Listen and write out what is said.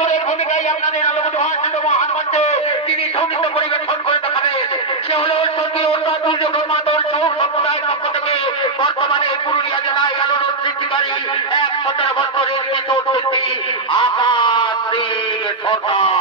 চোরের ভূমিকায় আপনাদের আলোকিত হওয়ার মহান মঞ্চে তিনি সঙ্গীত পরিবেশন করে দেখাবেন। সে হল স্বর্গীয় দুর্যোগ মাদল সহ সম্প্রদায়ের পক্ষ থেকে বর্তমানে পুরুলিয়া জেলায় আলোড়ন সৃষ্টিকারী ১৭ বছরের কিশোর শিল্পী আকাশ সিং সরকার।